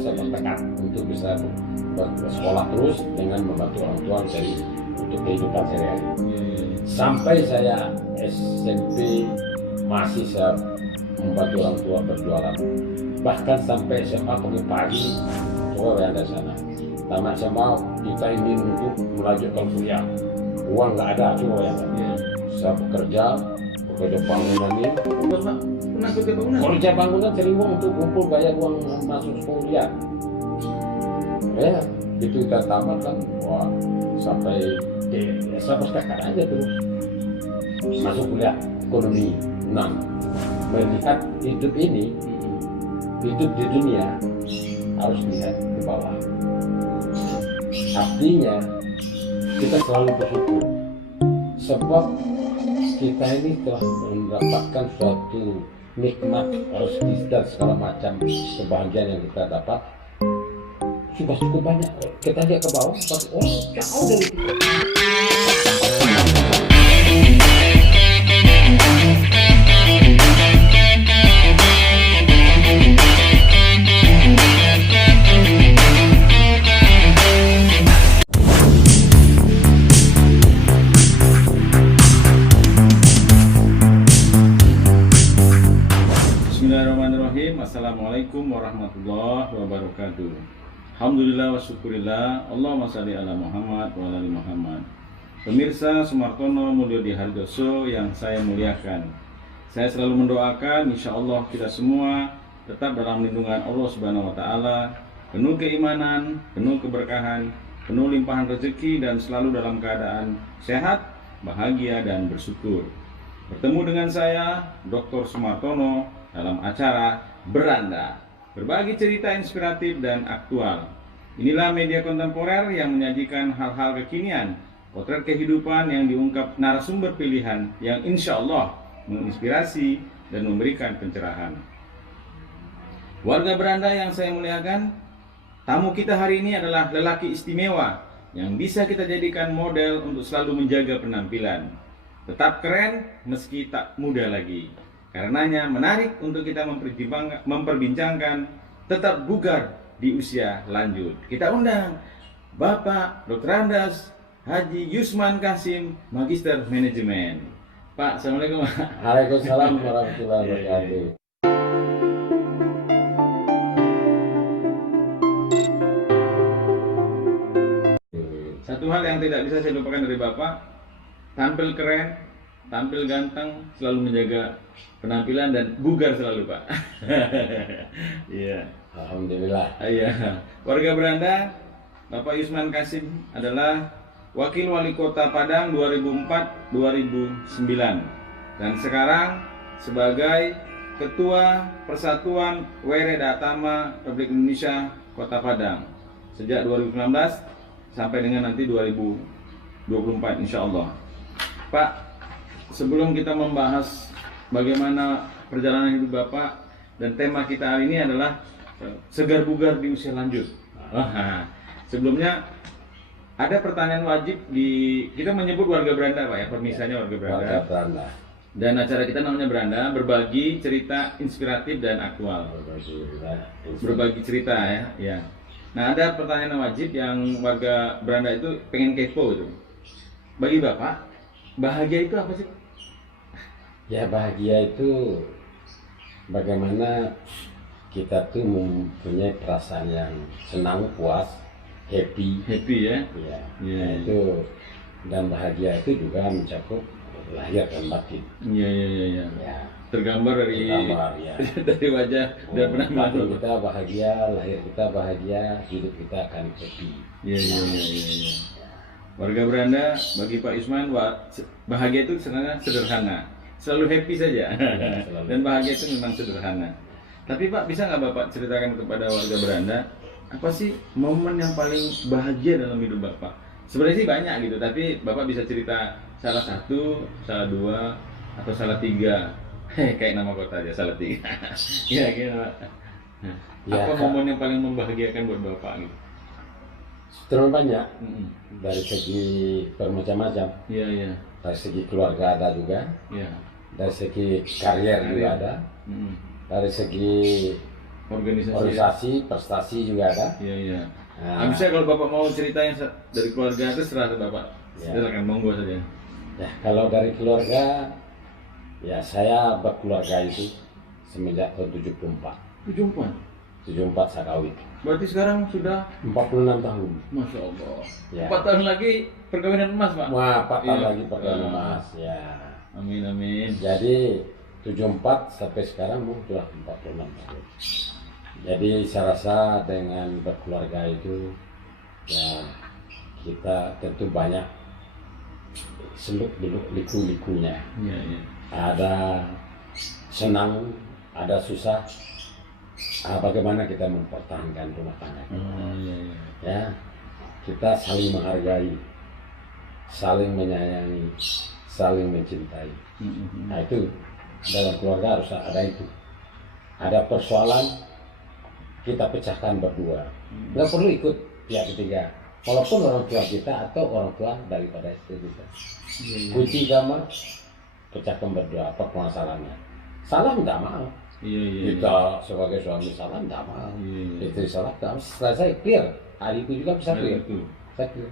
saya bertekad untuk bisa bersekolah terus dengan membantu orang tua dari untuk kehidupan sehari-hari. Sampai saya SMP masih saya membantu orang tua berjualan. Bahkan sampai SMA pagi-pagi, coba bayangkan sana. Tamat SMA kita ingin untuk melanjutkan kuliah, uang nggak ada, coba bayangkan. Saya bekerja bangunan ini. Pernah kerja bangunan? Kerja bangunan cari uang untuk kumpul bayar uang masuk kuliah. Ya, itu kita tamat kan, wah sampai saya bertekad aja terus masuk kuliah ekonomi. Nah, melihat hidup ini, hidup di dunia harus lihat ke bawah. Artinya kita selalu bersyukur sebab kita ini telah mendapatkan suatu nikmat, rezeki dan segala macam kebahagiaan yang kita dapat sudah cukup banyak. Kita lihat ke bawah, tapi jauh dari itu. Bismillahirrahmanirrahim. Assalamualaikum warahmatullahi wabarakatuh. Alhamdulillah wa syukurillah. Allahumma sholli ala Muhammad wa ala ali Muhammad. Pemirsa Sumartono Mulyo Diharjoso yang saya muliakan, saya selalu mendoakan insya Allah kita semua tetap dalam lindungan Allah Subhanahu wa Ta'ala, penuh keimanan, penuh keberkahan, penuh limpahan rezeki, dan selalu dalam keadaan sehat, bahagia, dan bersyukur. Bertemu dengan saya, Dr. Sumartono, dalam acara Beranda, berbagi cerita inspiratif dan aktual. Inilah media kontemporer yang menyajikan hal-hal kekinian, potret kehidupan yang diungkap narasumber pilihan yang insya Allah menginspirasi dan memberikan pencerahan. Warga Beranda yang saya muliakan, tamu kita hari ini adalah lelaki istimewa yang bisa kita jadikan model untuk selalu menjaga penampilan. Tetap keren meski tak muda lagi. Karenanya menarik untuk kita memperbincangkan tetap bugar di usia lanjut. Kita undang Bapak Dr. Andas Haji Yusman Kasim, Magister Manajemen. Pak, Assalamualaikum. Waalaikumsalam warahmatullahi wabarakatuh. Satu hal yang tidak bisa saya lupakan dari Bapak, tampil keren, tampil ganteng, selalu menjaga penampilan dan bugar selalu, Pak. Iya. Alhamdulillah. Iya. Warga Beranda, Bapak Yusman Kasim adalah Wakil Wali Kota Padang 2004-2009 dan sekarang sebagai Ketua Persatuan Wereda Atama Republik Indonesia Kota Padang sejak 2019 sampai dengan nanti 2024 insya Allah. Pak, sebelum kita membahas bagaimana perjalanan hidup Bapak, dan tema kita hari ini adalah segar bugar di usia lanjut. Sebelumnya ada pertanyaan wajib kita menyebut warga Beranda, Pak ya, permisanya warga Beranda. Dan acara kita namanya Beranda, berbagi cerita inspiratif dan aktual. Berbagi cerita ya. Nah, ada pertanyaan wajib yang warga Beranda itu pengen kepo itu. Bagi Bapak, bahagia itu apa sih? Ya, bahagia itu bagaimana kita tuh mempunyai perasaan yang senang, puas, happy ya. Ya. Yeah. Nah, itu dan bahagia itu juga mencakup lahir dan batin. Iya. Ya. Tergambar dari Ya. dari wajah dan penampilan batin kita bahagia, lahir kita bahagia, hidup kita akan happy. Iya. Warga Beranda, bagi Pak Yusman, bahagia itu sebenarnya sederhana, selalu happy saja. Ya, selalu. Dan bahagia itu memang sederhana. Tapi Pak, bisa nggak Bapak ceritakan kepada warga Beranda, apa sih momen yang paling bahagia dalam hidup Bapak? Sebenarnya sih banyak gitu, tapi Bapak bisa cerita salah satu, salah dua, atau salah tiga. Kayak nama kota aja, salah tiga. Ya gitu Pak. Ya, Apa momen yang paling membahagiakan buat Bapak gitu? terlalu banyak dari segi bermacam-macam. Iya. Dari segi keluarga ada juga, Iya. dari segi karier juga ada, dari segi organisasi. prestasi juga ada. Iya, iya. Nah, Bisa kalau Bapak mau ceritain dari keluarga itu serah ke Bapak. Ya. Silakan, monggo saja. ya kalau dari keluarga, ya saya berkeluarga itu semenjak tahun 74. 74. 74 saya kawin. Berarti sekarang sudah 46 tahun. Masya Allah. Ya. 4 tahun lagi perkawinan emas, Pak. Wah, 4 tahun Iya. lagi perkawinan emas. Ya. Amin, amin. Jadi 74 sampai sekarang sudah 46 tahun. Jadi saya rasa dengan berkeluarga itu ya kita tentu banyak seluk beluk liku-likunya. Iya, iya. Ada senang, ada susah. Bagaimana kita mempertahankan rumah tangga kita. Oh, iya, iya. Ya, kita saling menghargai, saling menyayangi, saling mencintai. Nah itu dalam keluarga harus ada itu. Ada persoalan kita pecahkan berdua. Nggak perlu ikut pihak ketiga. Walaupun orang tua kita atau orang tua daripada istri kita. Iya, iya. Kunci kamar pecahkan berdua. Apa permasalahannya? Salah nggak mau. Iya, iya. Kita sebagai suami salah nggak mau. Iya, iya. Istri salah nggak mau. Selesai clear. Adikku juga bisa Nah, clear. itu. Saya clear.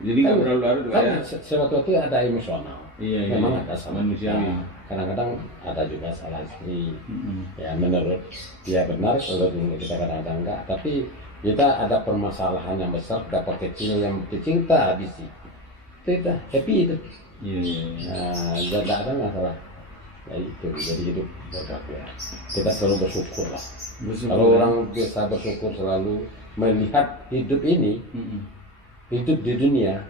Jadi nggak berlarut-larut, Pak, ya? Kan sesuatu itu ada emosional. Iya, iya. Memang ada salah. Manusiawi. Nah, kadang-kadang ada juga salah istri. Mm-mm. Ya menurut dia benar, kalau kita kadang-kadang enggak. Tapi kita ada permasalahan yang besar, dapat kecil yang kecil kita habisi. Kita happy itu. Iya, iya, iya. Nah, tidak ada masalah. Ya itu, jadi hidup berkah. Kita selalu bersyukur lah. Bersyukur. Kalau orang bisa bersyukur selalu melihat hidup ini, Mm-mm. hidup di dunia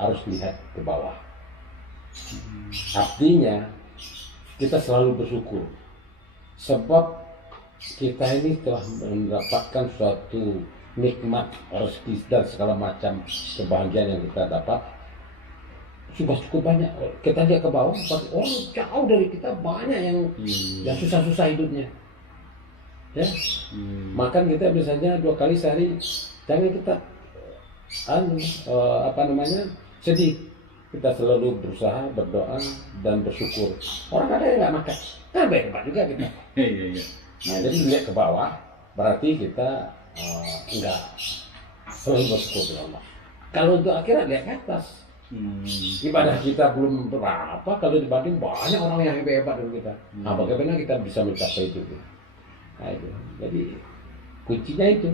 harus lihat ke bawah. Artinya kita selalu bersyukur sebab kita ini telah mendapatkan suatu nikmat, rezeki dan segala macam kebahagiaan yang kita dapat sudah cukup banyak. Kita lihat ke bawah, orang jauh dari kita banyak yang susah-susah hidupnya. Ya, makan kita biasanya 2 kali sehari, jangan kita sedih. Kita selalu berusaha berdoa dan bersyukur. Orang ada yang nggak makan, kan hebat juga kita. Iya, iya. Nah, jadi lihat ke bawah, berarti kita enggak selalu bersyukur kepada Allah. Kalau untuk akhirat lihat ke atas. Ibadah kita belum berapa kalau dibanding banyak orang yang hebat dari kita. Nah, bagaimana kita bisa mencapai itu? Nah, itu. Jadi kuncinya itu.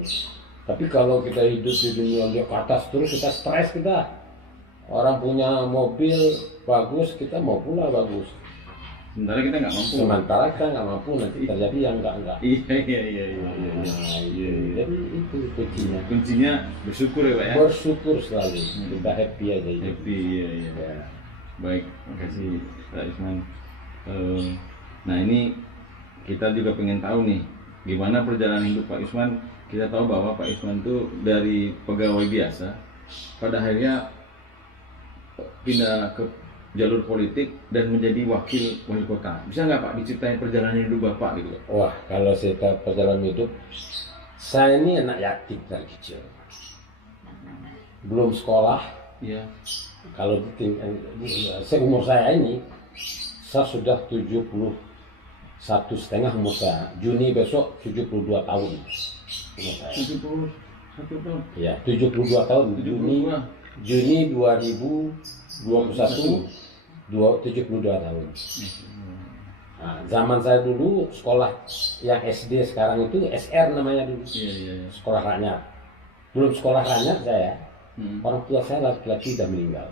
Tapi kalau kita hidup di dunia lihat ke atas terus, kita stres kita. Orang punya mobil bagus, kita mau pula bagus. Sementara kita nggak mampu. Sementara kita nggak mampu, nanti terjadi yang enggak. Iya, iya, iya, iya, iya. Nah, iya. Jadi itu kuncinya. Kuncinya bersyukur ya, Pak, ya. Bersyukur selalu, kita happy aja hidup. Happy, iya, iya. Ya. Baik, makasih Pak Isman. Nah ini kita juga pengen tahu nih, gimana perjalanan hidup Pak Isman. Kita tahu bahwa Pak Isman itu dari pegawai biasa, pada akhirnya pindah ke jalur politik dan menjadi wakil wali kota. Bisa nggak Pak diceritain perjalanan hidup Bapak gitu? Wah, kalau saya perjalanan hidup, saya ini anak yatim dari kecil. Belum sekolah. Iya. Kalau seumur saya ini, saya sudah 71,5 umur saya. Juni besok 72 tahun. Umur saya. 71 tahun. Ya, 72 tahun. Juni 2021, 72 tahun. Nah, zaman saya dulu sekolah yang SD sekarang itu SR namanya dulu. Iya, iya, iya. Sekolah rakyat. Belum sekolah rakyat saya. Orang tua saya laki-laki sudah meninggal.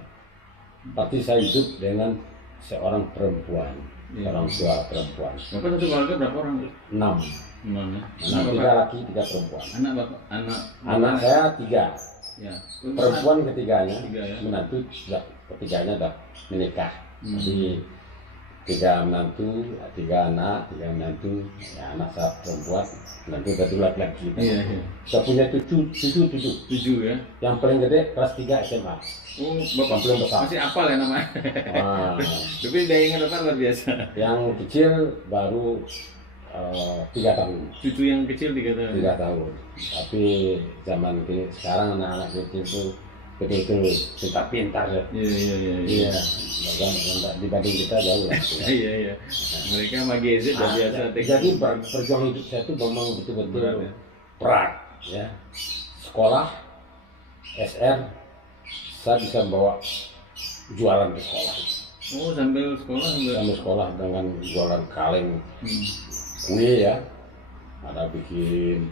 Berarti saya hidup dengan seorang perempuan. Iya. Orang tua perempuan. Bapak satu keluarga berapa orang? 6. 6 ya. 3 laki, 3 perempuan. Anak Bapak, Anak saya 3. Ya. Perempuan ketiganya, 3 ya. menantu ketiganya sudah menikah. Hmm. Jadi 3 menantu, 3 anak, 3 menantu. Ya, anak saya perempuan, menantu 1 laki-laki. Iya, iya. Saya punya 7. 7 ya. Yang paling gede kelas 3 SMA. Oh, Bapak Belum besar. masih apal ya namanya. Wah, Tapi daya ingat Bapak luar biasa. yang kecil baru 3 tahun. Cucu yang kecil 3 tahun. 3 tahun. Tapi zaman sekarang anak-anak kecil itu betul-betul pintar ya. Iya. Dibanding kita jauh lah. Iya. Mereka sama GZ udah biasa. Jadi perjuangan hidup saya itu memang betul-betul berat ya. Sekolah SR saya bisa bawa jualan ke sekolah. Oh, sambil sekolah dengan jualan kaleng kue ya. Ada bikin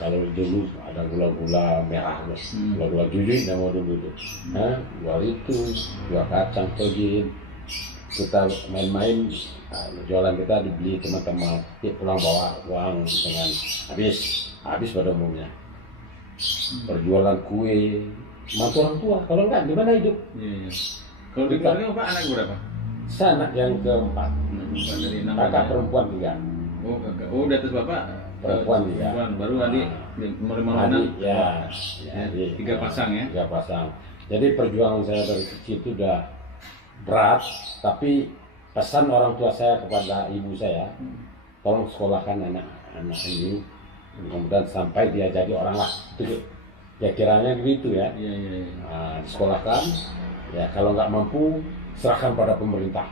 kalau dulu ada gula-gula merah, gula-gula jujur nama dulu tuh. Jual itu, jual kacang tojin. Kita main-main, jualan kita dibeli teman-teman, pulang bawa uang dengan habis pada umumnya. Berjualan kue, mantu orang tua. Kalau enggak gimana hidup? Iya. Kalau di keluarga Pak anak berapa? Saya anak yang keempat. Kakak perempuan 3. Oh, kakak. Oh, di atas Bapak perempuan 3. Baru adik adik ya, 3 pasang ya. 3 pasang. Jadi perjuangan saya dari kecil itu udah berat, tapi pesan orang tua saya kepada ibu saya, tolong sekolahkan anak-anak ini, kemudian sampai dia jadi orang lah. Itu ya kiranya begitu ya. Iya. Disekolahkan, ya kalau nggak mampu serahkan pada pemerintah.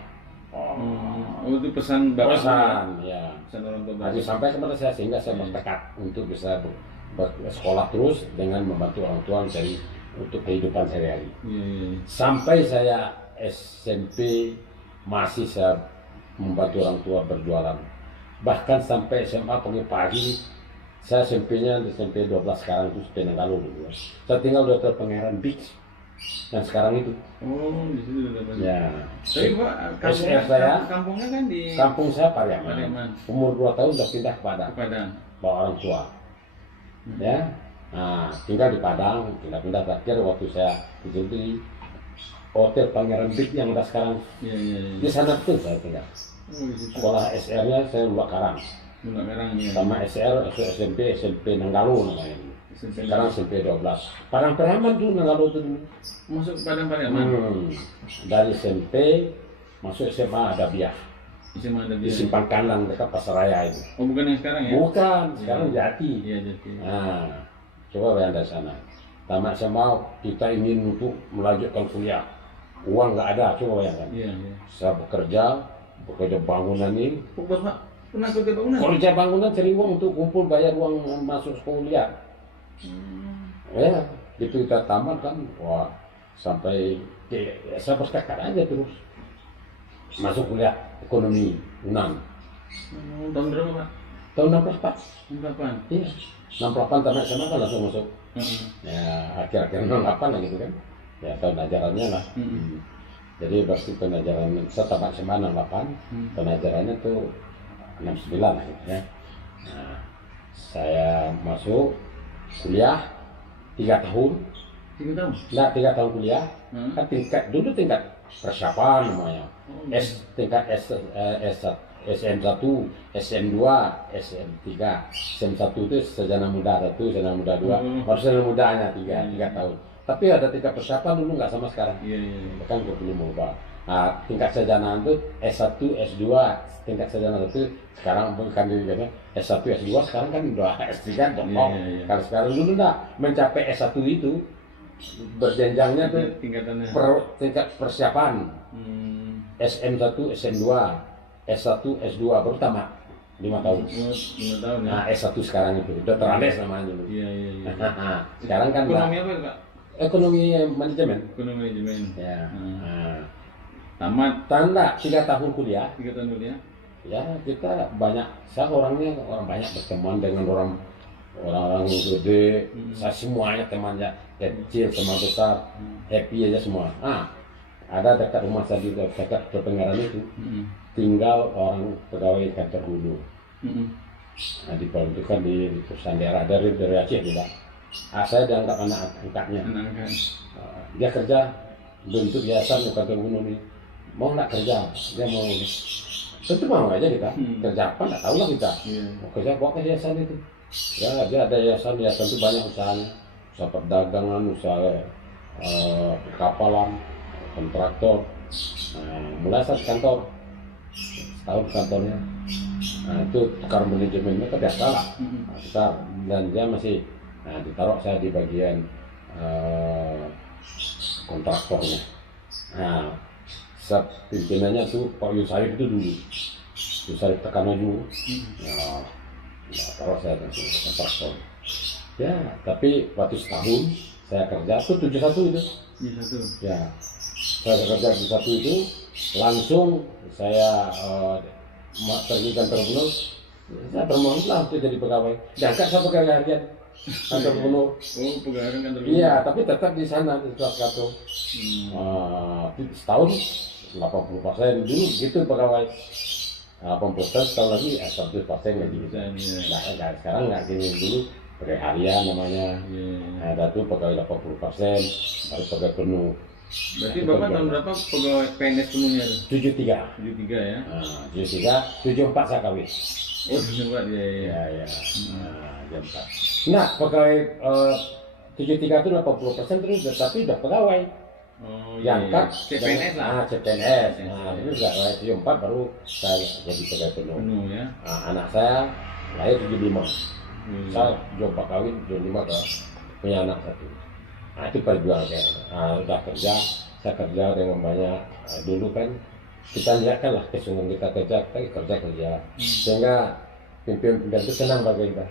Oh, itu pesan Bapak. Ya. Pesan orang tua Bapak. Sampai kepada saya sehingga saya bertekad untuk bisa bersekolah terus dengan membantu orang tua mencari untuk kehidupan sehari-hari. Iya. Sampai saya SMP masih saya membantu orang tua berjualan. Bahkan sampai SMA pagi-pagi saya SMP-nya di SMP 12 sekarang itu Penanggalu dulu. Saya tinggal di Hotel Pangeran Beach yang sekarang itu. Oh, di situ udah banyak. Ya. Tapi Pak, kampungnya kan di kampung saya Pariaman. Umur 2 tahun sudah pindah ke Padang. Bawa orang tua. Ya. Nah, tinggal di Padang, pindah-pindah terakhir waktu saya di Hotel Pangeran Beach yang udah sekarang. Iya. Di sana betul saya tinggal. Oh, di situ. Sekolah SR-nya saya Lubak Karang. Lubak Karang ya. Sama SR, SMP Nanggalu namanya. Sekarang SMP 12. Padang Pariaman tuh Nanggalu tuh. Masuk Padang Pariaman. Dari SMP masuk SMA ada Biak. Di Simpang Kandang dekat Pasaraya itu. Oh, bukan yang sekarang ya? Bukan, sekarang Jati. Iya, Jati. Nah, coba bayang dari sana. Tamat SMA kita ingin untuk melanjutkan kuliah. Uang nggak ada, coba bayangkan. Iya. Saya bekerja bangunan ini. Bapak pernah kerja bangunan? Kerja bangunan cari uang untuk kumpul bayar uang masuk kuliah. Ya, itu kita tamat kan, wah sampai saya bertekad aja terus masuk kuliah ekonomi UNAM. Tahun berapa Pak? Tahun 68. 68. Iya. 68 tamat SMA kan langsung masuk. Ya akhir-akhir 68 lah gitu kan. Ya tahun ajarannya lah. Jadi berarti tahun ajaran saya tamat SMA 68, tahun ajarannya tuh 69 lah gitu ya. Nah, saya masuk kuliah 3 tahun. 3 tahun? Enggak, 3 tahun kuliah. Kan tingkat persiapan namanya. Tingkat SM1, SM2, SM3. SM1 itu sarjana muda 1, sarjana muda 2. Baru sarjana mudanya 3 tahun. Tapi ada tingkat persiapan dulu nggak sama sekarang. Iya. Kan gue belum berubah. Nah, tingkat sarjana itu S1, S2, tingkat sarjana itu sekarang bukan di S1, S2 sekarang kan udah S3 kan jempol. Kalau sekarang dulu enggak mencapai S1 itu berjenjangnya tuh tingkat persiapan. SM1, SM2, S1, S2 baru tamat 5 tahun. 5 tahun ya. Nah, S1 sekarang itu Dr. Andes namanya dulu. Iya. Sekarang kan ekonomi apa Pak? Ekonomi manajemen. Ekonomi manajemen. Ya. Tamat. Tanda 3 tahun kuliah. 3 tahun kuliah. Ya kita banyak. Saya orang banyak berteman dengan orang gede. Saya semuanya temannya kecil sama besar, happy aja semua. Ada dekat rumah saya di dekat Pengaran itu, tinggal orang pegawai kantor hulu. Nah, di itu kan di perusahaan daerah dari Aceh juga. Saya dianggap anak angkatnya. Dia kerja bentuk yayasan di kantor hulu nih. Mau nggak kerja? Dia mau. Tentu mau aja kita. Kerja apa nggak tahu lah kita. Mau kerja bawa ke yayasan itu. Ya dia ada yayasan itu banyak usahanya. Usaha perdagangan, usaha kapalan, kontraktor. Mulai saat kantor setahun kantornya. Nah, itu tukar manajemennya kan biasa lah. Dan dia masih ditaruh saya di bagian kontraktornya. Nah, pimpinannya tuh Pak Yusarif itu dulu. Yusarif Tekanaju. Ya, kalau saya kontraktor. Ya, tapi waktu setahun saya kerja tuh 71 itu. 71. Ya, saya kerja di satu itu langsung saya pergi kantor gubernur. Saya bermohon lah untuk jadi pegawai. Jangan saya pegawai harian kantor gubernur. Oh, pegawai kantor gubernur. Iya, tapi tetap di sana di Kato. Setahun 80% dulu gitu pegawai. 80% setahun lagi 100% lagi. Nah, sekarang nggak gini dulu. Pegawai harian namanya. Ada tuh pegawai 80%, baru pegawai penuh. Berarti Bapak tahun berapa pegawai PNS penuhnya itu? 73. 73 ya? 73, 74 saya kawin. Oh, 74 ya. Ya. 74. Nah, pegawai 73 itu 80% terus, tapi udah pegawai. Oh, Diangkat CPNS lah. CPNS. Nah, itu udah 74 baru saya jadi pegawai penuh. Penuh ya. Anak saya lahir 75. Saya coba kawin 75 punya anak satu. Nah, itu perjuangan saya. Udah kerja, saya kerja dengan banyak. Dulu kan kita lihatkan lah kesungguhan kita kerja, sehingga pimpinan itu senang bagi kita.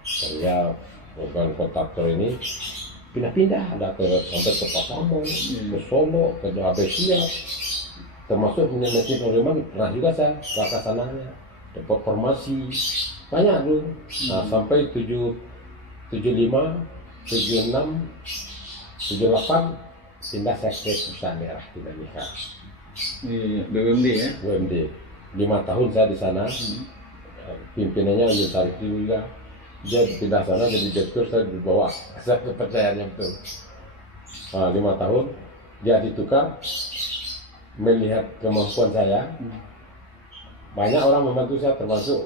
Kerja bukan kontraktor ini pindah-pindah, ada sampai ke Pasaman, ke Solo, ke Abesia, termasuk mesin Noriman pernah juga saya ke sananya, dapat formasi banyak dulu. Sampai 75, 76, 78 pindah saya ke perusahaan daerah di Indonesia. BUMD ya? BUMD. 5 tahun saya di sana. Pimpinannya Yusarif juga. Dia pindah sana jadi direktur, saya di bawah. Saya kepercayaannya betul. 5 tahun dia ditukar, melihat kemampuan saya. Banyak orang membantu saya, termasuk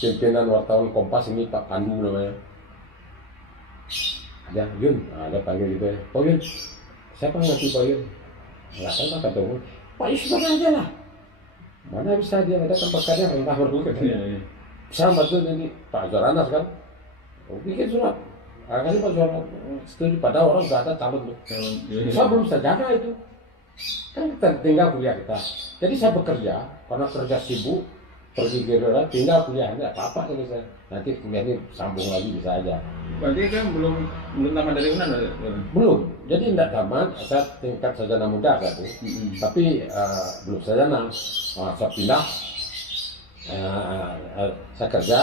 pimpinan wartawan Kompas ini Pak Pandu namanya. Ada Yun, ada panggil gitu ya. Pak Yun, siapa ngerti Pak Yun? Nggak tahu kata Yun. Pak Yun sudah aja lah. Mana bisa dia ada tempatnya rentah berdua kan? Sama tuh ini Pak Zoranas kan, bikin surat. Akhirnya Pak Zoranas setuju. Pada orang sudah ada calon tuh. Saya belum sejaga itu. Kan tinggal kuliah kita. Jadi saya bekerja karena kerja sibuk, pergi ke daerah, tinggal kuliah nggak apa-apa kalau saya. Nanti kuliah ini sambung lagi bisa aja. Berarti kan belum tamat dari UNAN? Belum. Jadi tidak tamat, saya tingkat sarjana muda satu. Tapi belum sarjana. Saya pindah. Saya kerja.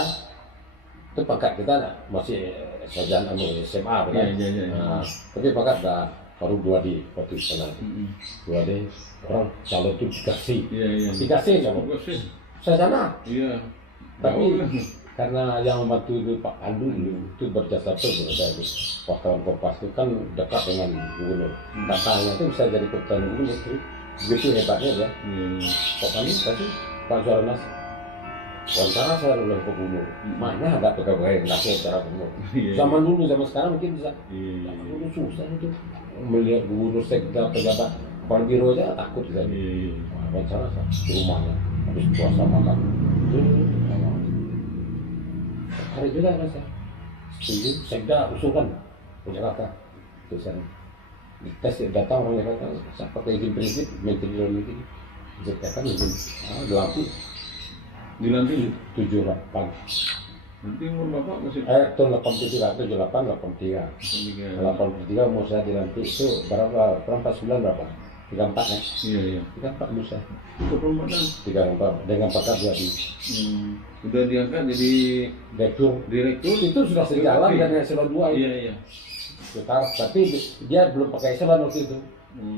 Itu pangkat kita masih sarjana SMA kan. Tapi pangkat udah baru 2D waktu di sana. 2D orang calon itu dikasih sarjana. Iya. Tapi karena yang membantu itu Pak Pandu itu berjasa terus ada itu wartawan Kompas itu kan dekat dengan gubernur. Katanya itu bisa jadi ketua gubernur itu begitu hebatnya ya. Pak Pandu tadi Pak Zoranas wawancara saya ulang ke gubernur. Mana ada pegawai langsung cara gubernur. Zaman dulu zaman sekarang mungkin bisa. Dulu susah itu melihat gubernur sekda pejabat kepala biro aja takut bisa. Wawancara di rumahnya habis puasa makan. Hari juga rasa setuju, sekda usulkan ke Jakarta tulisan tes datang orang Jakarta, saya pakai izin prinsip menteri dalam negeri, kan izin dilantik 78. Nanti umur Bapak masih tahun 83, 78, 83 umur saya dilantik itu berapa 49 berapa? 34 ya? Iya. 34 umur saya. 34 dengan pangkat jadi. Udah diangkat jadi direktur itu sudah sejalan dengan eselon 2 itu. Iya. Tapi dia belum pakai eselon waktu itu.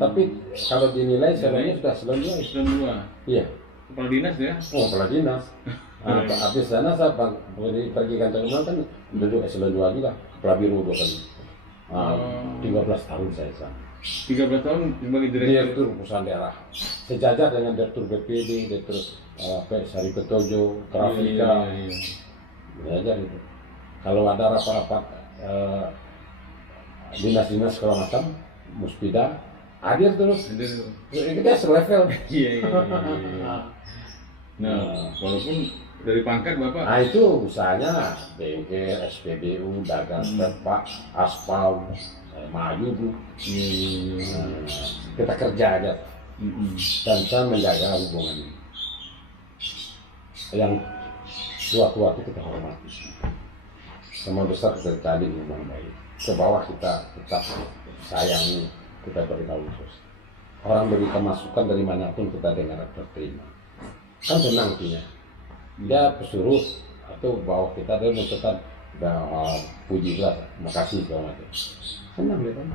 Tapi kalau dinilai eselonnya sudah eselon 2. Eselon 2. Iya. Kepala dinas ya? Oh, kepala dinas. Habis sana saya pergi kantor rumah kan duduk eselon 2 juga, kepala biro 2 kali. 13 tahun saya sana. 13 tahun sebagai direktur perusahaan daerah. Sejajar dengan direktur BPD, direktur Sari Petojo, Grafika. Belajar itu. Kalau ada rapat-rapat dinas-dinas segala macam, Muspida hadir terus. Kita selevel. Iya. Nah, walaupun Dari pangkat Bapak? Nah itu usahanya bengkel, SPBU, dagang sepak, aspal, maju Bu. Nah, kita kerja aja dan saya menjaga hubungan yang tua-tua itu kita hormati, sama besar kita jalin hubungan baik, ke bawah kita tetap sayangi, kita beritahu khusus. Orang berikan masukan dari manapun kita dengar terima, kan senang punya. Dia pesuruh atau bawah kita dia mengucapkan puji lah, makasih segala macam, senang dia kan.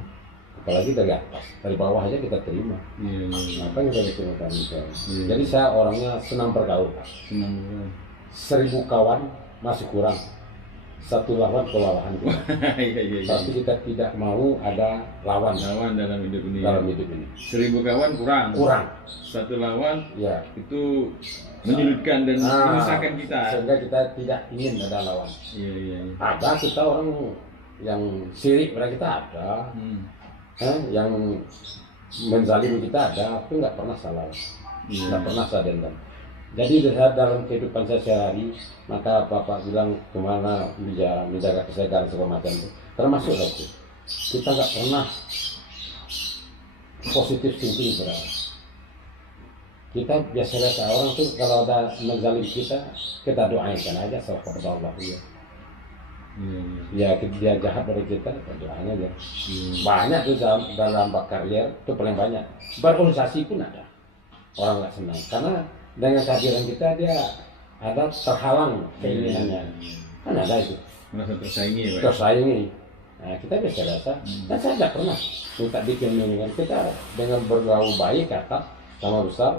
Apalagi dari atas, dari bawah aja kita terima. Apa yang kita terima kami? Jadi saya orangnya senang bergaul. 1000 kawan masih kurang, 1 lawan kewalahan kita. Tapi kita tidak mau ada lawan dalam hidup ini. Dalam hidup ini. 1000 kawan kurang. 1 lawan ya itu menyulitkan dan menyusahkan kita. Sehingga kita tidak ingin ada lawan. Ada kita orang yang sirik pada kita ada. Yang menzalimi kita ada, tapi nggak pernah salah, nggak pernah saya dendam. Jadi dalam kehidupan saya sehari, maka Bapak bilang kemana menjaga kesehatan segala macam itu, termasuk itu. Kita nggak pernah positif thinking berapa. Kita biasa orang tuh kalau ada menzalim kita doakan aja sama kepada Allah ya. Ya dia jahat pada kita, doanya aja. Banyak tuh dalam karier itu paling banyak. Berorganisasi pun ada orang nggak senang karena dengan kehadiran kita dia ada terhalang keinginannya. Kan ada itu. Merasa tersaingi. Tersaingi. Nah kita biasa rasa. Dan saya tidak pernah minta bikin dengan kita dengan bergaul baik kata sama besar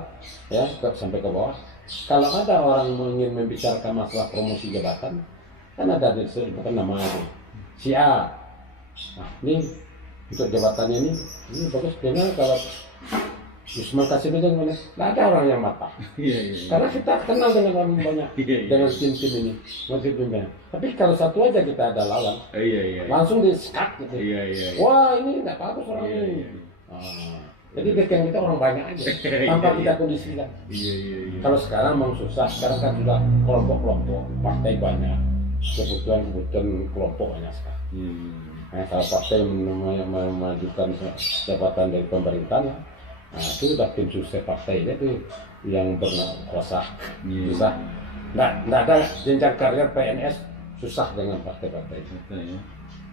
ya sampai ke bawah. Kalau ada orang ingin membicarakan masalah promosi jabatan, kan ada disebutkan nama itu si A. Nah, ini untuk jabatannya ini bagus. Dengan kalau Yusman kasih beda gimana? Nggak ada orang yang mata. Karena kita kenal dengan orang banyak, dengan tim-tim ini, masih pimpinan. Tapi kalau satu aja kita ada lawan, langsung di skat gitu. Wah ini nggak bagus orang ini. Jadi backing kita orang banyak aja, tanpa kita kondisikan. Kalau sekarang memang susah. Sekarang kan sudah kelompok-kelompok, partai banyak. Kebutuhan kelompok banyak sekali. Kalau partai memajukan jabatan dari pemerintahan, nah itu sudah tim sukses partainya itu yang berkuasa. Susah. Nggak ada jenjang karir PNS susah dengan partai-partai itu.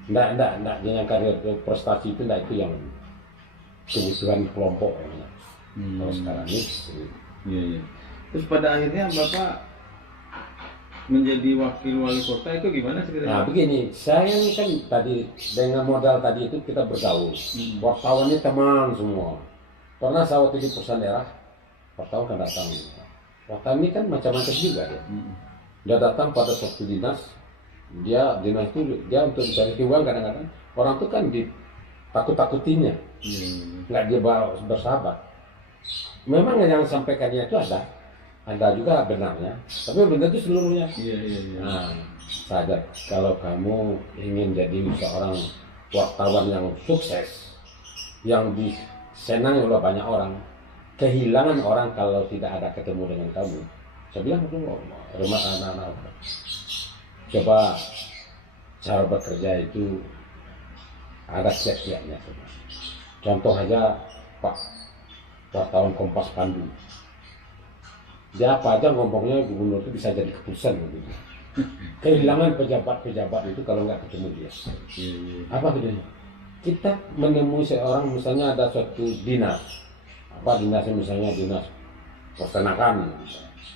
Nggak jenjang karir prestasi itu nggak, itu yang kebutuhan kelompok. Kalau sekarang ini. Terus pada akhirnya Bapak menjadi wakil wali kota itu gimana ceritanya? Nah begini, saya kan tadi dengan modal tadi itu kita bergaul. Wartawannya teman semua. Pernah saya waktu di perusahaan daerah, wartawan kan datang. Wartawan ini kan macam-macam juga dia. Dia datang pada suatu dinas, dinas itu dia untuk mencari uang kadang-kadang. Orang itu kan ditakut-takutinya, nggak dia bersahabat. Memang yang sampaikannya itu ada juga benarnya, tapi benar itu seluruhnya. Nah, sadar kalau kamu ingin jadi seorang wartawan yang sukses, yang disenangi oleh banyak orang, kehilangan orang kalau tidak ada ketemu dengan kamu. Saya bilang dulu, rumah anak-anak, coba cara bekerja itu ada siap-siapnya. Contoh aja Pak wartawan Kompas Pandu. Dia apa aja ngomongnya gubernur itu bisa jadi keputusan begitu. Kehilangan pejabat-pejabat itu kalau nggak ketemu dia. Apa bedanya? Kita menemui seorang misalnya ada suatu dinas, dinasnya misalnya dinas peternakan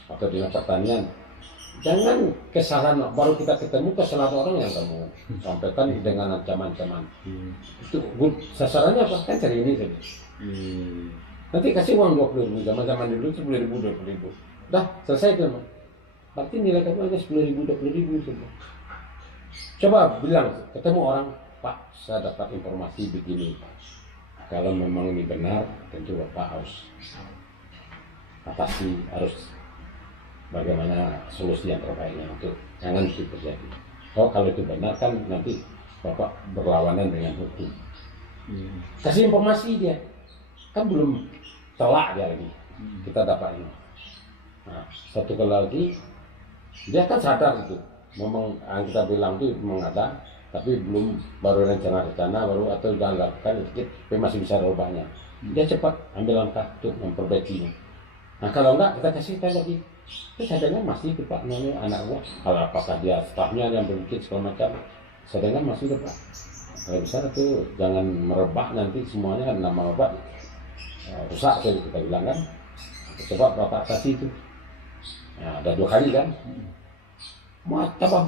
atau dinas pertanian. Jangan kesalahan baru kita ketemu kesalahan orang yang kamu sampaikan dengan ancaman-ancaman. Itu sasarannya apa? Kan cari ini saja. Nanti kasih uang 20.000, zaman dulu 10.000, 20.000. Dah selesai itu, berarti nilai kamu hanya 10.000, 20.000 semua. Coba bilang ketemu orang, Pak, saya dapat informasi begini. Kalau memang ini benar, tentu Bapak harus atasi, harus bagaimana solusi yang terbaiknya untuk jangan itu terjadi. Kalau itu benar kan nanti Bapak berlawanan dengan hukum. Kasih informasi dia. Kan belum telak dia lagi, kita dapat ini. Nah, satu kali lagi Dia kan sadar itu, memang yang kita bilang itu memang ada, tapi belum baru rencana baru atau udah lakukan sedikit, tapi masih bisa rubahnya. Dia cepat ambil langkah untuk memperbaikinya. Nah kalau enggak kita kasih tahu lagi, itu sadangnya masih itu Pak, namanya anak gua. Kalau apakah dia stafnya yang berpikir segala macam, sadangnya masih itu Pak. Kalau besar itu jangan merebak nanti semuanya kan nama obat rusak jadi kita bilang kan. Coba Bapak kasih itu. Nah, ada 2 kali kan. Mau tambah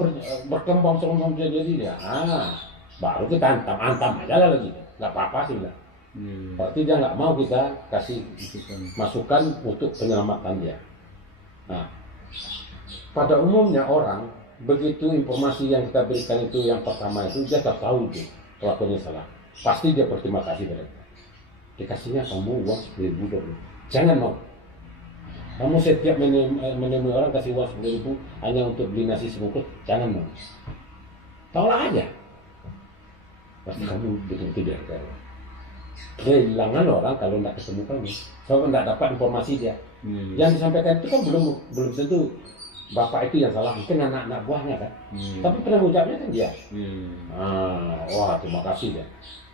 berkembang selama jadi dia. Baru kita antam aja lah lagi. Nggak apa-apa sih lah. Berarti dia nggak mau kita kasih masukan untuk penyelamatan dia. Nah, pada umumnya orang begitu informasi yang kita berikan itu yang pertama itu dia tak tahu itu kelakuannya salah. Pasti dia berterima kasih pada kita. Dikasihnya kamu uang 10.000 dulu. Jangan mau. Kamu setiap menemui orang kasih uang 10.000 hanya untuk beli nasi sebungkus, jangan mau. Tolak aja. Pasti kamu betul-betul dihargai. Kehilangan orang kalau tidak ketemu kamu, kalau tidak dapat informasi dia. Yang disampaikan itu kan belum tentu bapak itu yang salah, mungkin anak-anak buahnya kan. Tapi penanggung jawabnya kan dia. Wah terima kasih ya.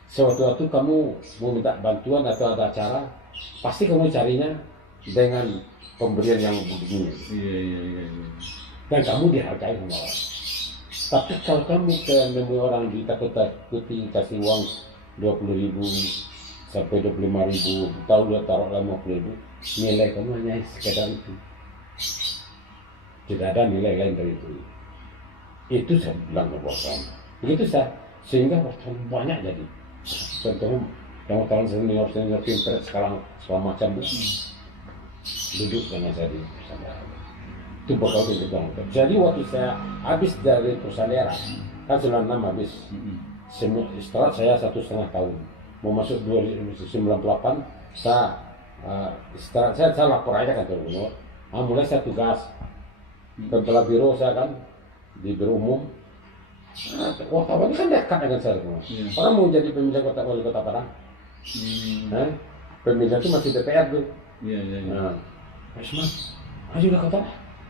Sewaktu-waktu kamu mau minta bantuan atau ada acara, pasti kamu carinya dengan pemberian yang begini. Dan kamu dihargai sama orang. Tapi kalau kamu menemui orang ditakut-takuti kasih uang 20.000 sampai 25.000, taruhlah 50.000, nilai kamu hanya sekedar itu. Tidak ada nilai lain dari itu. Itu saya bilang ke wartawan. Begitu sehingga wartawan banyak jadi. Contohnya yang wartawan senior pinter sekarang segala macam duduk dengan saya di perusahaan. Itu bakal dipegang. Jadi waktu saya habis dari perusahaan daerah, kan 96 habis. Istirahat saya 1,5 tahun. Mau masuk 1998, saya istirahat saya lapor aja kan ke gubernur. Mulai saya tugas kepala biro saya kan di biro umum. Wartawan ini kan dekat dengan saya semua. Orang mau jadi pemilihan wali kota Padang. Pemilihan itu masih DPR tuh. Nah, Isman, ayo udah kata,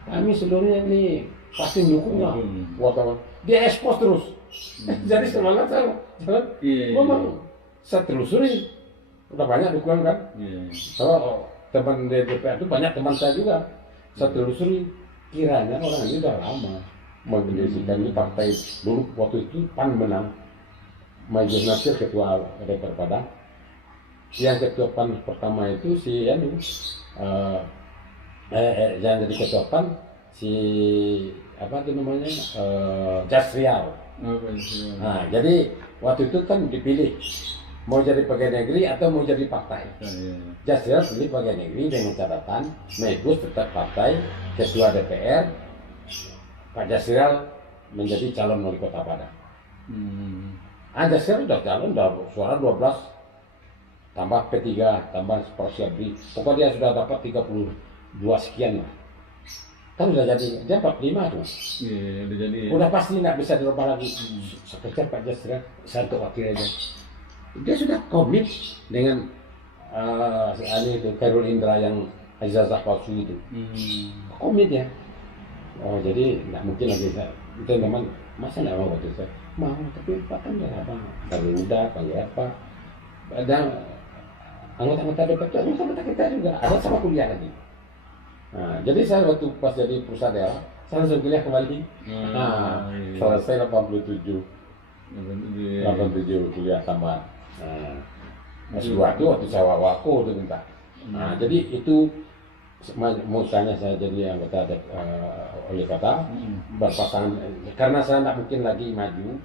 kami seluruhnya ini pasti mendukung lah wartawan. Dia ekspos terus. Jadi semangat saya, memang saya telusuri. Udah banyak dukungan kan. Kalau teman di DPR itu banyak teman saya juga. Saya telusuri, kiranya orang ini udah lama mengindikasikan ini partai dulu waktu itu PAN menang. Maju Nasir ketua DPR Padang. Yang ketua PAN pertama itu si yang jadi ketua PAN si apa itu namanya Jasrial. Nah jadi waktu itu kan dipilih mau jadi pegawai negeri atau mau jadi partai. Jasrial pilih pegawai negeri dengan catatan Megus tetap partai, ketua DPR Pak Jasrial menjadi calon wali kota Padang. Jasrial udah calon, udah suara 12 tambah P3 tambah Persiabri, pokoknya dia sudah dapat 32 sekian lah. Kan udah jadi, dia 45 tuh. Udah jadi. Udah pasti nggak bisa dirubah lagi. Sekejar Pak Jasrial, saya untuk wakil aja. Dia sudah komit dengan itu Khairul Indra yang ijazah palsu itu. Komit ya. Oh jadi nggak mungkin lagi saya. Itu teman masa nggak mau waktu saya mau, tapi Pak kan udah apa? Garuda, panggil apa? Ada anggota-anggota DPR itu anggota kita juga ada sama kuliah lagi. Nah, jadi saya waktu pas jadi pusat daerah, saya langsung kuliah kembali. Selesai 87 kuliah tambahan. S2 itu waktu saya wako itu minta. Nah, jadi itu mau tanya saya jadi anggota wali kota berpasangan karena saya tidak mungkin lagi maju,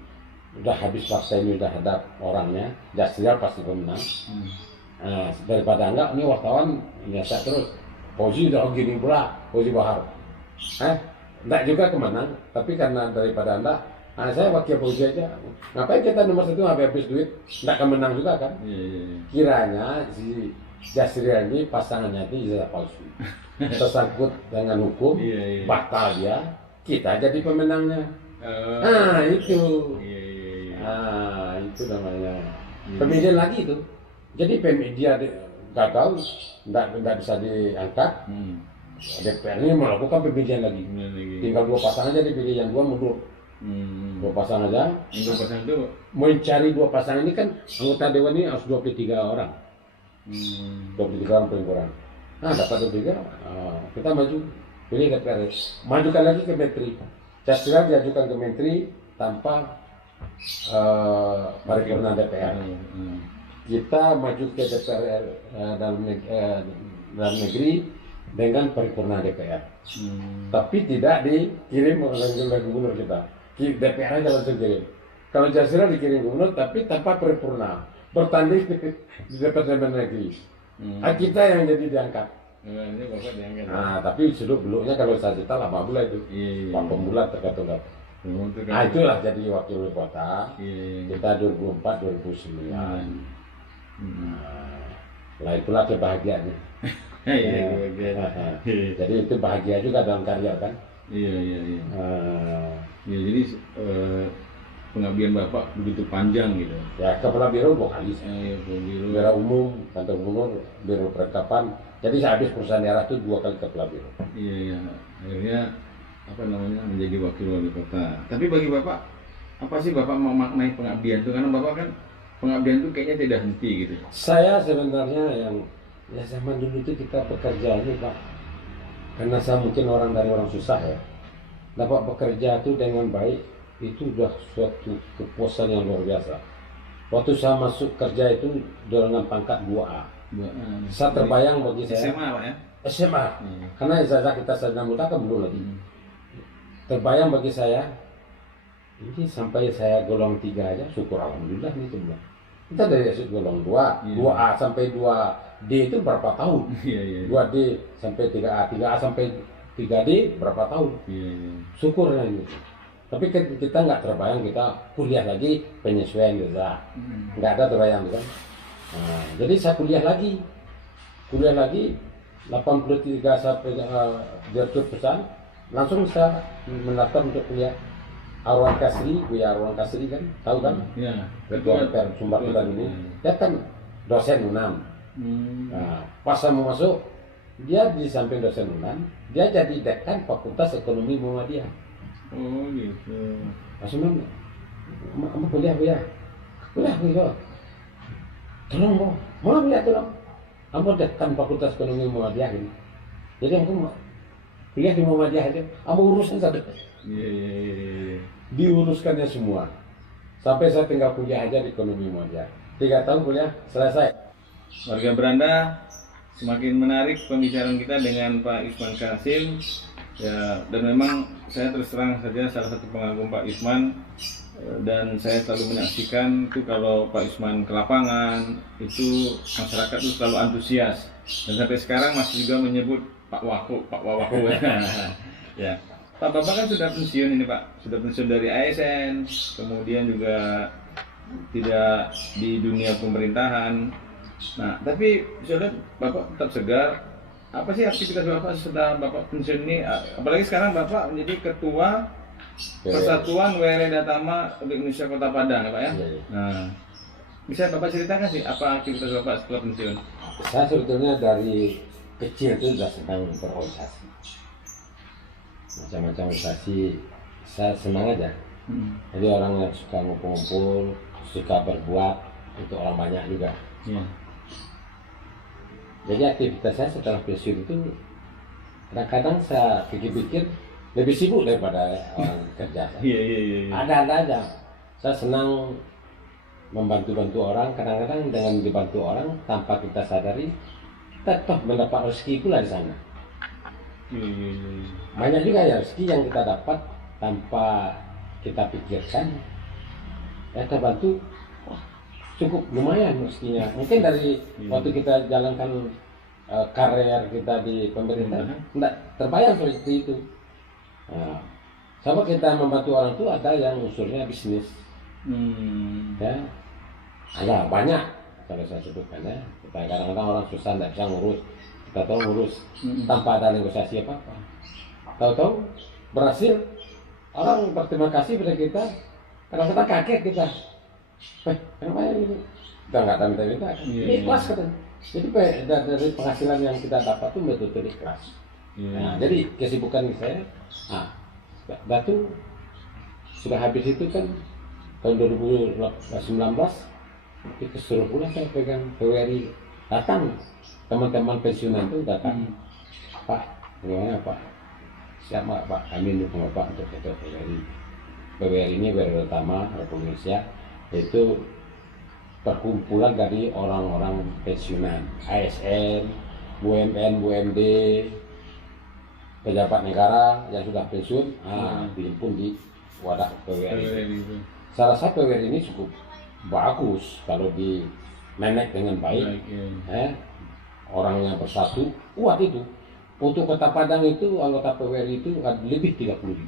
udah habis partai ini udah ada orangnya, Jasrial pasti pemenang. Daripada enggak ini wartawan biasa terus Fauzi udah gini pula, Fauzi Bahar enggak juga kemenang, tapi karena daripada anda saya wakil Fauzi aja, ngapain kita nomor 1 habis duit, enggak kemenang juga kan. Kiranya si Jasrial ini pasangannya itu ijazah palsu, tersangkut dengan hukum, batal dia, kita jadi pemenangnya. Itu itu namanya pemilihan lagi itu. Jadi dia gagal, nggak bisa diangkat, DPR ini melakukan pemilihan lagi. Tinggal 2 pasang aja dipilih, yang 2 mundur. 2 pasang aja. Yang 2 pasang itu Mencari 2 pasang ini kan anggota dewan ini harus 23 orang. 23 orang paling kurang. Nah, dapat 23, kita maju pilih DPR. Majukan lagi ke menteri. Saya diajukan ke menteri tanpa paripurna DPR. Kita maju ke DPR dalam negeri dengan paripurna DPR. Tapi tidak dikirim oleh gubernur kita. DPR aja langsung kirim. Kalau Jasira dikirim gubernur tapi tanpa paripurna, bertanding di Departemen Negeri. Kita yang jadi diangkat. Ini Bapak diangkat. Nah, tapi seluk-beluknya kalau saya cerita lama bulan itu. 8 bulan tergantung. Nah, itulah jadi wakil wali kota. Kita 2004 2009. Nah, itulah kebahagiaannya. Jadi itu bahagia juga dalam karya kan. Iya. Ya, jadi pengabdian Bapak begitu panjang gitu. Ya, Kepala Biro 2 kali. Biro Umum, Kantor Gubernur, Biro Percakapan. Jadi saya habis perusahaan daerah itu 2 kali Kepala Biro. Iya. Akhirnya menjadi wakil wali kota. Tapi bagi Bapak, apa sih Bapak memaknai pengabdian itu? Karena Bapak kan pengabdian itu kayaknya tidak henti gitu. Saya sebenarnya yang zaman dulu itu kita bekerja ini Pak, karena saya mungkin dari orang susah ya, dapat bekerja itu dengan baik itu sudah suatu kepuasan yang luar biasa. Waktu saya masuk kerja itu dengan pangkat 2A. Saya terbayang bagi saya SMA Pak ya? SMA. Karena ijazah kita sarjana muda kan belum lagi. Terbayang bagi saya ini sampai saya golong 3 aja, syukur alhamdulillah nih semua. Kita dari golong 2, 2A sampai 2D itu berapa tahun? 2D sampai 3A, 3A sampai 3D berapa tahun? Syukurnya ini. Tapi kita nggak terbayang kita kuliah lagi penyesuaian ijazah. Nggak ada terbayang kan? Nah, jadi saya kuliah lagi 83 sampai direktur pesan, langsung saya mendaftar untuk kuliah Arwan Kasri, Buya Arwan Kasri kan, tahu kan? Iya. Ketua DPR Sumbar kita dulu, dia kan dosen UNAM. Nah, pas saya mau masuk, dia di samping dosen UNAM, dia jadi dekan Fakultas Ekonomi Muhammadiyah. Oh gitu. Langsung kamu kuliah Buya, kuliah. Tolong mau kuliah tolong. Kamu dekan Fakultas Ekonomi Muhammadiyah ini. Jadi aku mau kuliah di Muhammadiyah aja, kamu urusan saja. Diuruskannya semua. Sampai saya tinggal kuliah aja di Ekonomi Muhammadiyah. 3 tahun kuliah selesai. Warga Beranda, semakin menarik pembicaraan kita dengan Pak Isman Kasim. Ya, dan memang saya terus terang saja salah satu pengagum Pak Isman, dan saya selalu menyaksikan itu kalau Pak Isman ke lapangan itu masyarakat itu selalu antusias, dan sampai sekarang masih juga menyebut Pak Waku. Ya, Pak Bapak kan sudah pensiun ini Pak, sudah pensiun dari ASN, kemudian juga tidak di dunia pemerintahan. Nah, tapi saya lihat Bapak tetap segar. Apa sih aktivitas Bapak setelah Bapak pensiun ini? Apalagi sekarang Bapak menjadi Ketua Persatuan WR Datama Indonesia Kota Padang, ya Pak ya? Nah, bisa Bapak ceritakan sih apa aktivitas Bapak setelah pensiun? Saya sebetulnya dari kecil itu sudah senang berorganisasi. Macam-macam organisasi, saya senang aja. Jadi orang yang suka ngumpul-ngumpul, suka berbuat untuk orang banyak juga. Jadi aktivitas saya setelah pensiun itu kadang-kadang saya pikir-pikir lebih sibuk daripada orang kerja. Ada aja. Saya senang membantu-bantu orang. Kadang-kadang dengan dibantu orang tanpa kita sadari, kita toh mendapat rezeki pula di sana. Banyak juga ya rezeki yang kita dapat tanpa kita pikirkan. Ya terbantu. Cukup lumayan rezekinya. Mungkin dari waktu kita jalankan karir kita di pemerintah, tidak terbayang seperti itu. Nah, sama kita membantu orang itu ada yang unsurnya bisnis. Ya, ada banyak kalau saya sebutkan ya. Kita kadang-kadang orang susah tidak bisa ngurus, kita tahu ngurus tanpa ada negosiasi apa-apa. Tahu-tahu berhasil, orang berterima kasih pada kita. Kadang-kadang kaget kita. Kenapa ini? Kita nggak ada minta, ini ikhlas katanya. Jadi dari penghasilan yang kita dapat itu betul-betul ikhlas. Nah, jadi kesibukan saya, batu sudah habis itu kan tahun 2019, itu suruh pula saya pegang PWRI, datang teman-teman pensiunan itu datang, Pak, gimana Pak? Siapa Pak? Kami dukung Bapak untuk ketua PWRI. PWRI ini PWRI Utama Republik Indonesia, itu perkumpulan dari orang-orang pensiunan, ASN, BUMN, BUMD, pejabat negara yang sudah pensiun, dihimpun di wadah PWRI. Salah satu PWRI ini cukup bagus kalau di manage dengan baik, orangnya bersatu, kuat itu. Untuk Kota Padang itu anggota PWRI itu lebih 30.000.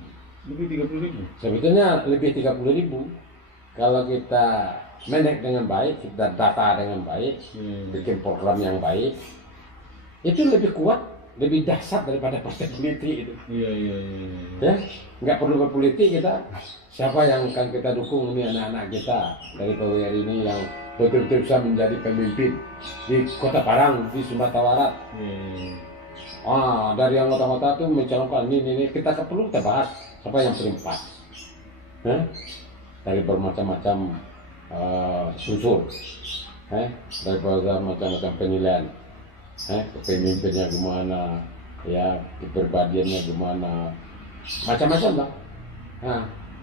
Lebih 30.000. Sebetulnya lebih 30.000 kalau kita manage dengan baik, kita data dengan baik, bikin program yang baik, itu lebih kuat, lebih dahsyat daripada partai politik itu. Iya. Ya, nggak perlu berpolitik kita. Siapa yang akan kita dukung ini anak-anak kita dari PWRI ini yang betul-betul bisa menjadi pemimpin di Kota Padang, di Sumatera Barat. Dari anggota-anggota itu mencalonkan ini kita perlu kita bahas siapa yang paling pas. Dari bermacam-macam unsur, dari bermacam-macam penilaian, pemimpinnya gimana, ya kepribadiannya gimana, macam-macam lah.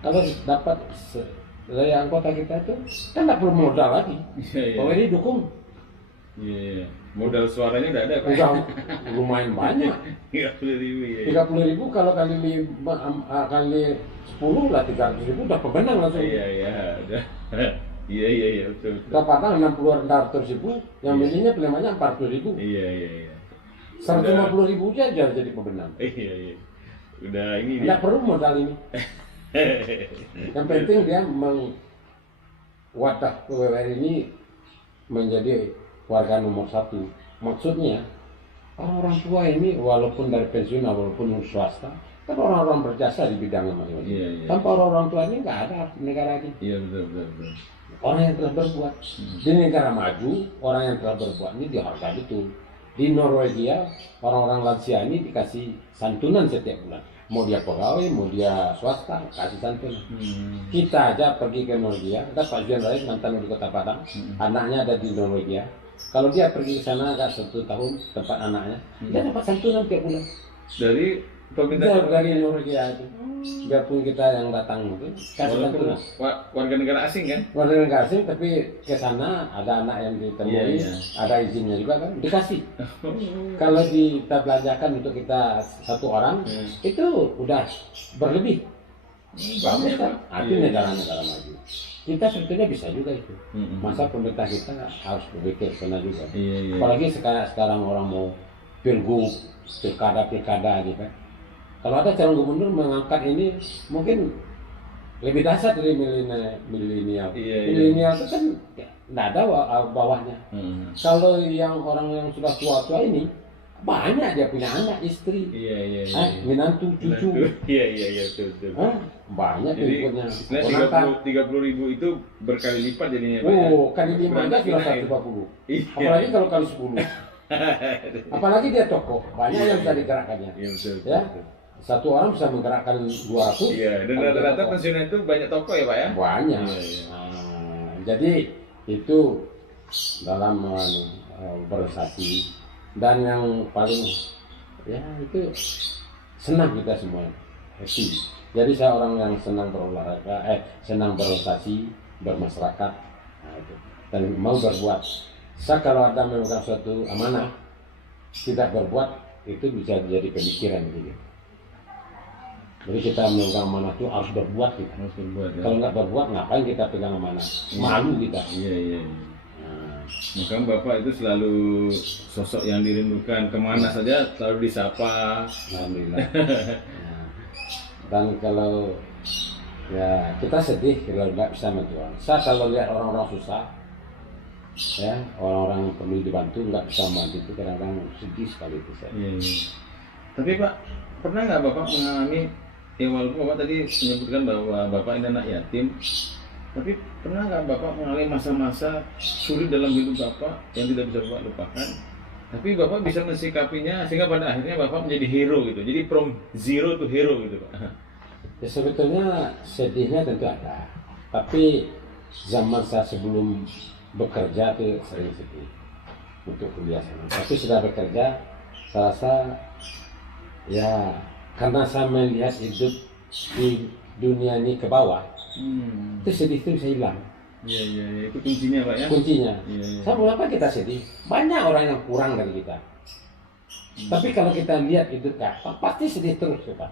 Kalau dapat dari anggota kita itu kan tidak perlu modal lagi, kalau ini dukung. Modal suaranya udah ada kan? Udah lumayan banyak. 30.000 30.000 kalau kali 10 lah 300.000 udah pemenang langsung. Iya, udah. Iya, betul. Kita patang 60-600.000, yang milihnya pelemahnya 400.000. Iya. 150.000 aja jadi pemenang. Iya. Udah ini Nggak perlu modal ini. Yang penting dia wadah PWRI ini menjadi warga nomor 1. Maksudnya orang tua ini walaupun dari pensiun walaupun swasta kan orang-orang berjasa di bidangnya masing-masing. Iya. Tanpa orang tua ini nggak ada negara ini. Iya betul. Orang yang telah berbuat di negara maju, orang yang telah berbuat ini dihargai betul. Di Norwegia orang-orang lansia ini dikasih santunan setiap bulan. Mau dia pegawai, mau dia swasta, kasih santunan. Kita aja pergi ke Norwegia, ada Pak Juan Rais mantan di Kota Padang, anaknya ada di Norwegia. Kalau dia pergi ke sana agak 1 tahun tempat anaknya, dia dapat santunan tiap bulan. Dari pemerintah Dari Norwegia itu. Biarpun kita yang datang mungkin kasih santunan. Warga negara asing kan? Warga negara asing tapi ke sana ada anak yang ditemui, ada izinnya juga kan, dikasih. Kalau kita belanjakan untuk kita 1 orang, itu udah berlebih. Bagus kan? Artinya negara-negara maju. Kita sebetulnya bisa juga itu. Masa pemerintah kita harus berpikir sana juga. Apalagi sekarang orang mau pilgub, pilkada gitu kan. Kalau ada calon gubernur mengangkat ini mungkin lebih dahsyat dari milenial. Milenial itu kan tidak ada bawahnya. Kalau yang orang yang sudah tua-tua ini banyak dia punya anak, istri, menantu, cucu. Iya, betul. Banyak pengikutnya. 30.000 itu berkali lipat jadinya Pak. Kali 5 aja sudah 150. Apalagi kalau kali 10. Apalagi dia toko, banyak yang bisa digerakkannya. Iya, betul. Ya. 1 orang bisa menggerakkan 200. Iya, dan rata-rata pensiunan itu banyak toko ya Pak ya? Banyak. Jadi itu dalam berorganisasi. Dan yang paling ya itu senang kita semua, happy. Jadi saya orang yang senang berolahraga, senang berorganisasi, bermasyarakat, itu. Dan mau berbuat. Saya kalau ada memegang suatu amanah, tidak berbuat itu bisa jadi pemikiran gitu. Jadi kita memegang amanah itu harus berbuat kita. Harus berbuat. Ya. Kalau nggak berbuat, ngapain kita pegang amanah? Malu kita. Iya. Maka Bapak itu selalu sosok yang dirindukan, kemana saja selalu disapa. Alhamdulillah. Dan kalau ya kita sedih kalau nggak bisa bantu orang. Saya kalau lihat orang-orang susah, ya orang-orang perlu dibantu nggak bisa membantu itu kadang-kadang sedih sekali itu saya. Tapi Pak, pernah nggak Bapak mengalami, ya walaupun Bapak tadi menyebutkan bahwa Bapak ini anak yatim, tapi pernah nggak Bapak mengalami masa-masa sulit dalam hidup Bapak yang tidak bisa Bapak lupakan? Tapi Bapak bisa mensikapinya sehingga pada akhirnya Bapak menjadi hero gitu. Jadi from zero to hero gitu, Pak. Ya sebetulnya sedihnya tentu ada, tapi zaman saya sebelum bekerja tuh sering sedih untuk kuliah sana. Tapi sudah bekerja, saya rasa ya karena saya melihat hidup di dunia ini ke bawah, itu sedih itu bisa hilang. Iya, iya, iya, itu kuncinya Pak ya. Kuncinya. Iya, iya. Sama mengapa kita sedih? Banyak orang yang kurang dari kita. Tapi kalau kita lihat itu Kak, pasti sedih terus ya Pak.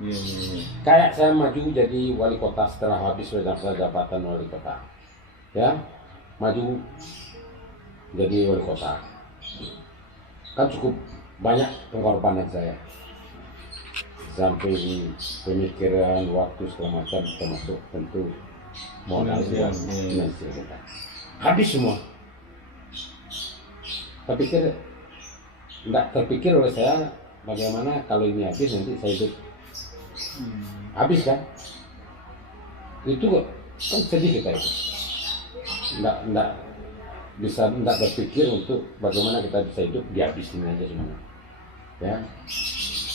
Iya, iya, iya. Kayak saya maju jadi wali kota setelah habis masa jabatan wali kota, ya maju jadi wali kota, kan cukup banyak pengorbanan saya, sampai pemikiran waktu segala macam termasuk tentu modal Finansial, finansial kita habis semua. Terpikir tidak terpikir oleh saya bagaimana kalau ini habis nanti saya hidup habis kan, itu kan sedih kita itu, nggak bisa nggak berpikir untuk bagaimana kita bisa hidup dihabisin aja semua ya.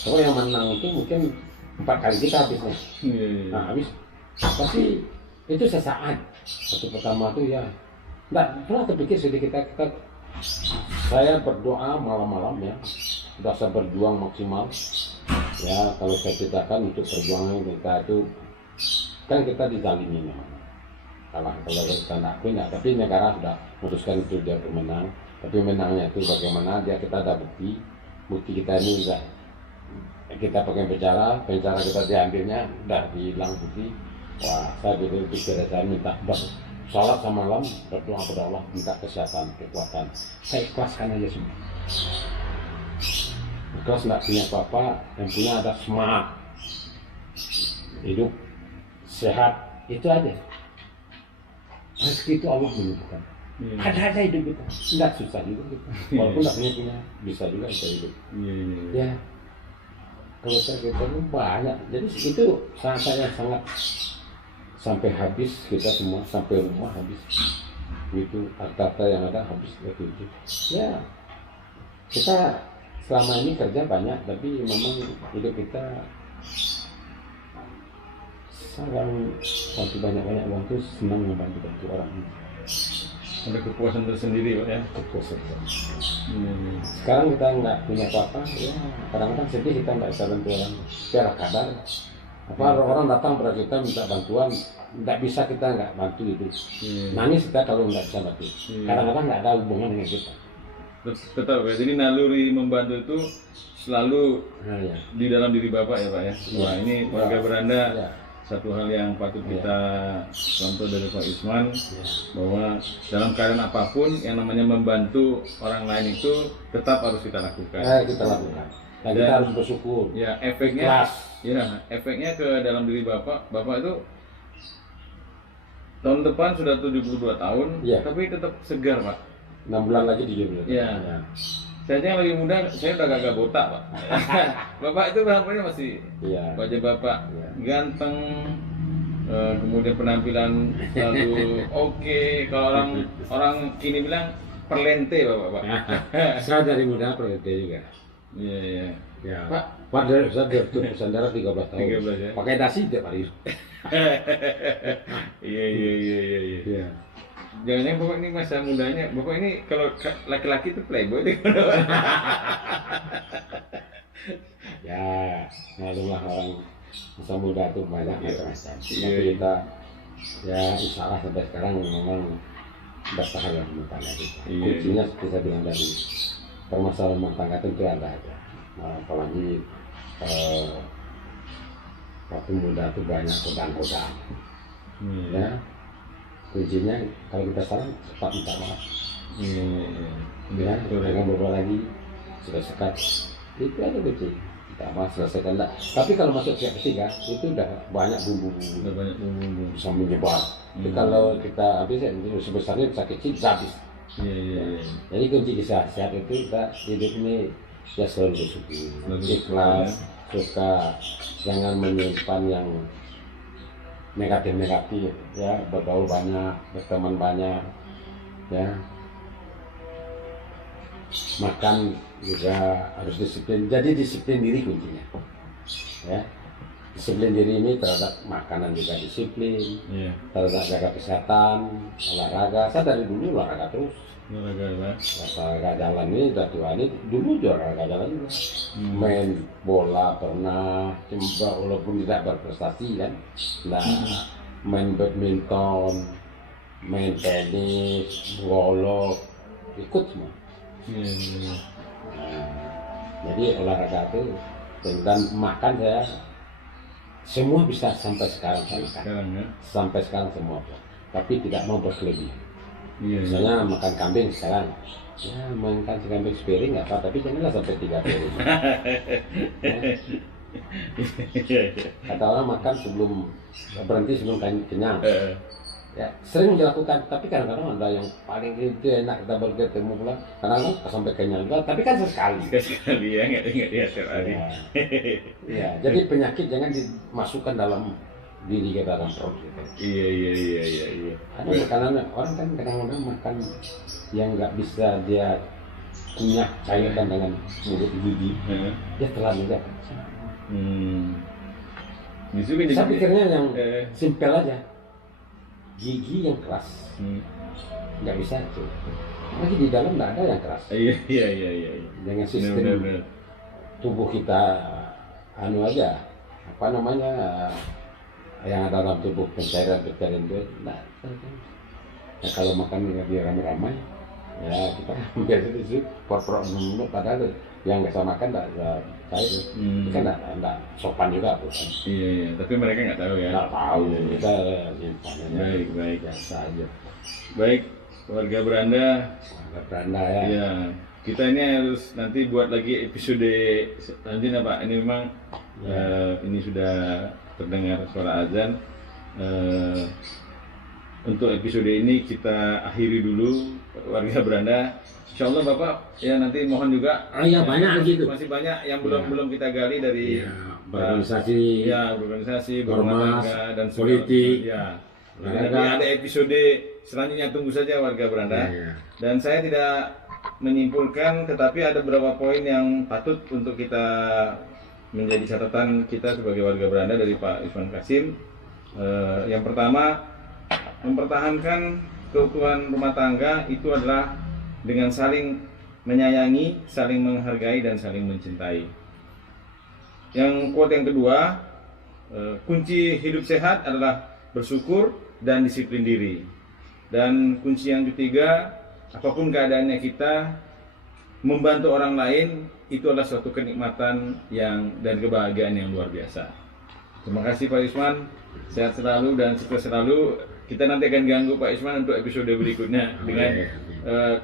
Kalau yang menang itu mungkin 4 kali kita habisnya, nah habis pasti itu sesaat. Waktu pertama tuh ya nggak pernah terpikir sedih kita. Saya berdoa malam-malam ya, sudah saya berjuang maksimal. Ya kalau saya ceritakan untuk perjuangan kita itu kan kita dizalimi memang, kalau kita tidak akui ya, tapi negara sudah memutuskan itu dia bermenang. Tapi menangnya itu bagaimana dia, kita ada bukti kita ini enggak, kita pakai penjara kita diambilnya udah hilang bukti. Wah saya pikir saya minta sholat sama malam berdoa kepada Allah minta kesehatan, kekuatan, saya ikhlaskan aja semua. Ikhlas nggak punya apa-apa, yang punya ada semangat hidup sehat, itu aja. Rezeki itu Allah menentukan. Ada hidup kita, nggak susah juga kita. Walaupun nggak punya, bisa juga kita hidup. Ya, kalau kita itu banyak, jadi itu saya sangat sampai habis kita semua, sampai rumah habis, gitu harta yang ada habis itu. Ya, kita selama ini kerja banyak, tapi memang hidup kita sekarang waktu banyak uang tuh senang membantu orang. Ada kepuasan tersendiri Pak ya. Kepuasan. Sekarang kita nggak punya apa-apa, ya kadang-kadang sedih kita nggak bisa bantu orang. Biar kadar orang datang pada kita minta bantuan, nggak bisa kita nggak bantu itu. Nangis kita kalau nggak bisa bantu. Kadang-kadang nggak ada hubungan dengan kita. Tetap ya, jadi naluri membantu itu selalu ya. Di dalam diri Bapak ya Pak ya. Wah ini warga beranda Ya. Satu hal yang patut kita contoh dari Pak Isman bahwa dalam keadaan apapun yang namanya membantu orang lain itu tetap harus kita lakukan. Kita lakukan. Dan kita harus bersyukur. Ya efeknya, efeknya ke dalam diri Bapak itu tahun depan sudah 72 tahun, tapi tetap segar Pak. 6 bulan lagi 7 bulan. Iya. Saya yang lebih muda, saya udah gagah botak Pak. Bapak itu berapa masih? Wajah Bapak ganteng, kemudian penampilan selalu oke. Kalau orang kini bilang perlente Bapak. Saya dari muda perlente juga. Iya. Ya. Pak dari saya pesan darah 13 tahun. 13 ya. Pakai dasi tiap hari. Iya. Jangan-jangan Bapak ini masa mudanya, Bapak ini kalau laki-laki itu playboy deh. Ya, maklumlah orang masa muda itu banyak macam-macam. Tapi kita, ya insya Allah sampai sekarang memang bertahan dalam rumah tangga kita. Kuncinya seperti saya bilang tadi, permasalahan rumah tangga itu ada aja. Nah, apalagi waktu muda itu banyak godaan-godaan. Ya. Kuncinya kalau kita salah cepat minta maaf. Ya, jangan berbuat lagi. Sudah sekat. Itu aja kunci. Minta maaf selesaikan enggak. Tapi kalau masuk pihak ketiga itu udah banyak bumbu-bumbu. Bisa menyebar. Jadi kalau kita habis ya sebesarnya bisa kecil bisa habis. Jadi kunci sehat itu kita hidup ini ya selalu bersyukur, ikhlas, suka, jangan menyimpan yang negatif ya, bergaul banyak, berteman banyak ya. makan juga harus disiplin. Jadi disiplin diri kuncinya. Ya. Disiplin diri ini terhadap makanan juga disiplin, terhadap jaga kesehatan, olahraga. Saya dari dulu olahraga terus. Olahraga jalan ini udah tua ini, dulu juga olahraga jalan juga. Main bola pernah, cuma walaupun tidak berprestasi kan. Nah, main badminton, main tenis, golf, ikut semua. Nah, jadi olahraga itu dan makan saya semua bisa sampai sekarang saya makan. Sampai sekarang semua, tapi tidak mau berlebihan. Misalnya makan kambing sekarang, ya makan kambing sepiring nggak apa, tapi janganlah sampai 3 piring. Kata orang makan sebelum berhenti sebelum kenyang. Ya sering dilakukan, tapi kadang-kadang ada yang paling itu enak kita bertemu pulang, kadang-kadang sampai kenyang juga, tapi kan sesekali. Sekali ya, nggak tiap hari. Ya, jadi penyakit jangan dimasukkan dalam diri kita, dalam perut kita. Iya. Ada makanan orang kan kadang-kadang makan yang nggak bisa dia kunyah cairkan dengan mulut gigi, dia telan aja. Saya pikirnya yang simpel aja, gigi yang keras nggak bisa itu. Lagi di dalam nggak ada yang keras. Iya. Dengan sistem tubuh kita anu aja, apa namanya, yang ada dalam tubuh pencairan itu, nah, ya kalau makan lebih ramai-ramai, ya kita biasa itu por-por dulu, padahal yang nggak bisa makan nggak cair, itu kan nggak sopan juga tuh kan. Iya, tapi mereka nggak tahu ya. Nggak tahu, kita simpannya baik biasa aja. Baik, warga Beranda ya. Iya, kita ini harus nanti buat lagi episode selanjutnya Pak. Ini memang ini sudah terdengar suara azan. Untuk episode ini kita akhiri dulu warga Beranda. Insya Allah Bapak ya nanti mohon juga. Iya banyak gitu. Masih banyak yang belum kita gali dari berorganisasi, berumah tangga dan politik. Ya. Nanti ada episode selanjutnya, tunggu saja warga Beranda. Dan saya tidak menyimpulkan, tetapi ada beberapa poin yang patut untuk kita menjadi catatan kita sebagai warga Beranda dari Pak Isman Kasim. Yang pertama, mempertahankan keutuhan rumah tangga itu adalah dengan saling menyayangi, saling menghargai, dan saling mencintai. Yang quote yang kedua, kunci hidup sehat adalah bersyukur dan disiplin diri. Dan kunci yang ketiga, apapun keadaannya kita membantu orang lain itu adalah suatu kenikmatan dan kebahagiaan yang luar biasa. Terima kasih Pak Isman, sehat selalu dan sukses selalu. Kita nanti akan ganggu Pak Isman untuk episode berikutnya dengan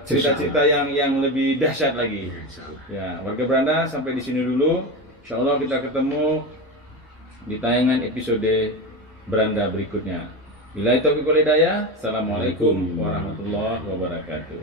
cerita-cerita yang lebih dahsyat lagi. Ya, warga Beranda sampai di sini dulu. Insya Allah kita ketemu di tayangan episode Beranda berikutnya. Billahi taufiq wal hidayah. Assalamualaikum warahmatullahi wabarakatuh.